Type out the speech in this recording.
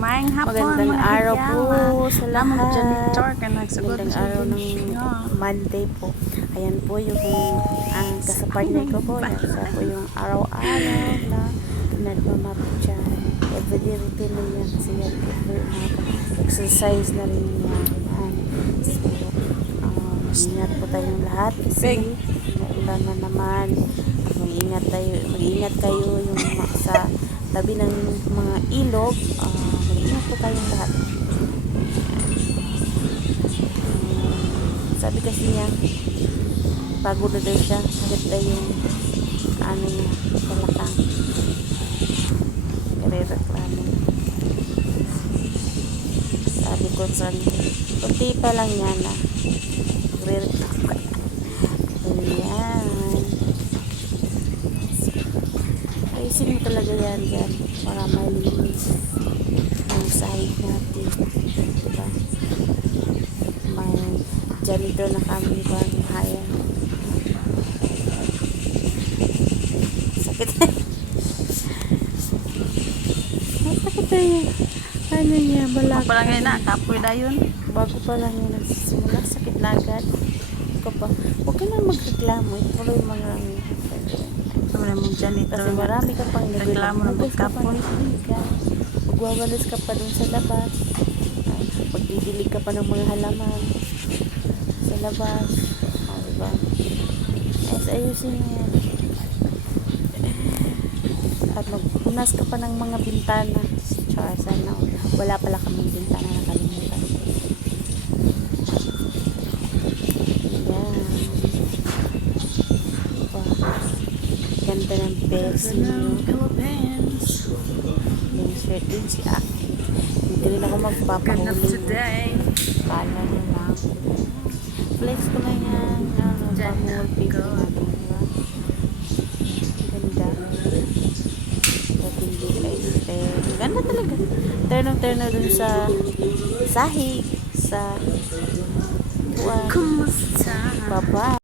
Maayong hapon, Magandang mga araw po higyawa. sa Lamang lahat. janitor ka nagsugod Magandang sa araw ng ninyo. Monday po. Ayan po yung kasapartner ko po. Yan siya po yung araw-araw na nagmamapichan. Everyday routine na yan kasi yan exercise na rin yan. So, mag-ingat po tayong lahat kasi maulan na naman. Mag-ingat kayo yung sa tabi ng mga ilog. Mag-ingat po tayong lahat. Sabi kasi niya pagod na daw siya kahit na yung niya kalakang irereklamo. Sabi ko sa kunti pa lang yan na irereklamo. Ayan, ayusin mo talaga yan dyan para malinis yung sahig natin, diba? May janitor na kami ba ng haya. Sakit sakit na yun. Ano niya, balak Pa lang ngayon na, kapoy na yun. bago pa lang yun nagsisimula, sakit na agad. Huwag ka lang magreklamo, ituloy yung mga Wala mong janitor. kasi marami ka pang Reklamo ng pagkapoy. magwawalis ka pa dun sa labas, magdidilig ka pa ng mga halaman sa labas, diba? Ayusin mo yan at magpunas ka pa ng mga bintana. Tsaka sana wala pala kaming bintana, nakalimutan. Yan, ganda ng best niyo. Yung shirt din si Aki. Hindi rin ako magpapahuling. Kala mo lang. Flex ko lang yan. Pang-wallpaper natin. Diba? Ganda. Dating dito. Ganda talaga. Turn dun sa sahig. Sa Kumusta? baba.